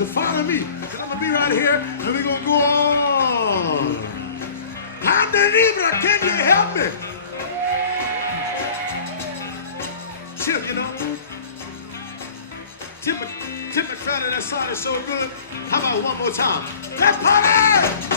To follow me. I'm gonna be right here and we're gonna go on. Libra, can you help me? Chip, you know. Tip trying to that song is so good. How about one more time? Let's party!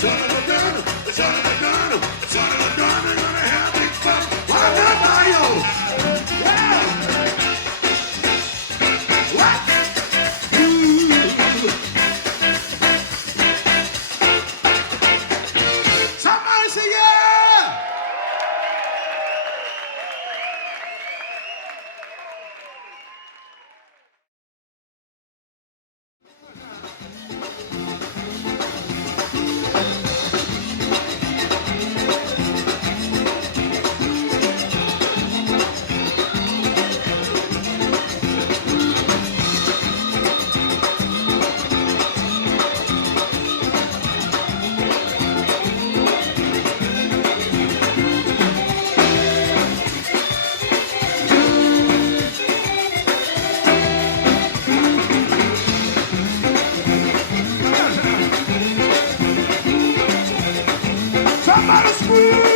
son of a gun, the son of a gun, the son of a gun, we're gonna have big fun. Why not, Mario? Yeah! What? Somebody say yeah! Somebody scream!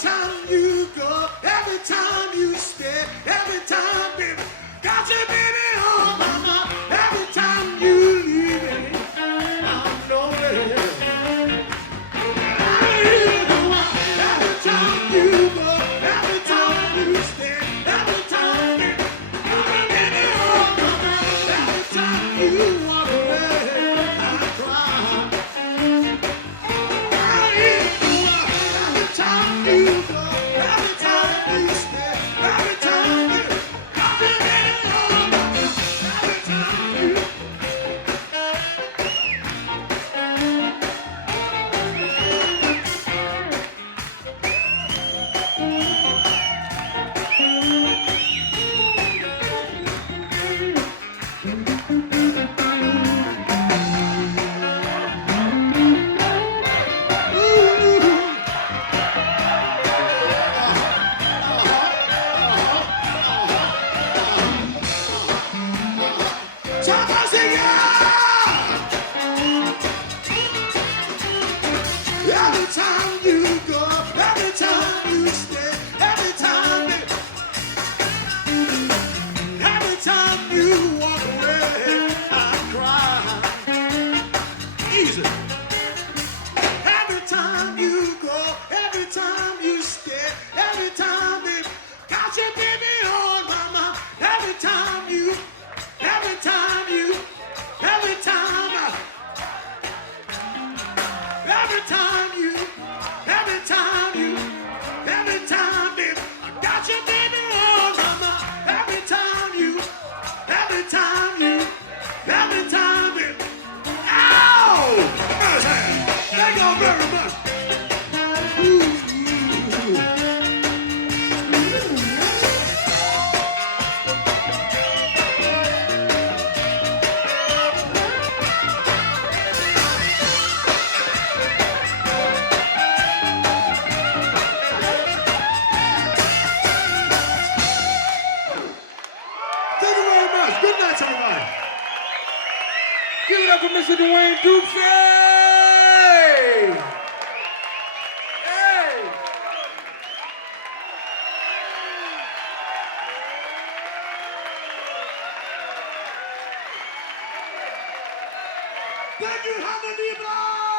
time you go, every time you stay, every time, baby, got you, baby, on my mind. Every time you leave me, I'm nowhere. Every time you go, every time you stay, every time, baby, got you, baby, on my mind. Every time you walk away, I cry. Every time you go, every time you stay, every time you got me in on every time you. Somebody say yeah! Every time you go, every time you stay, every time you walk away, I cry. Easy. Every time you go, every time you stay, every time they got you, baby, on my mind. Every time you, every time you, every time, every time you, every time you, every time, baby, I got you, baby, on my mind. Every time you, every time you, every time, baby. Ow! Thank you very much. Thank you very much. Good night, everybody. Give it up for Mr. Dwayne Dukes. Hey! Thank you, Hannah Nibla.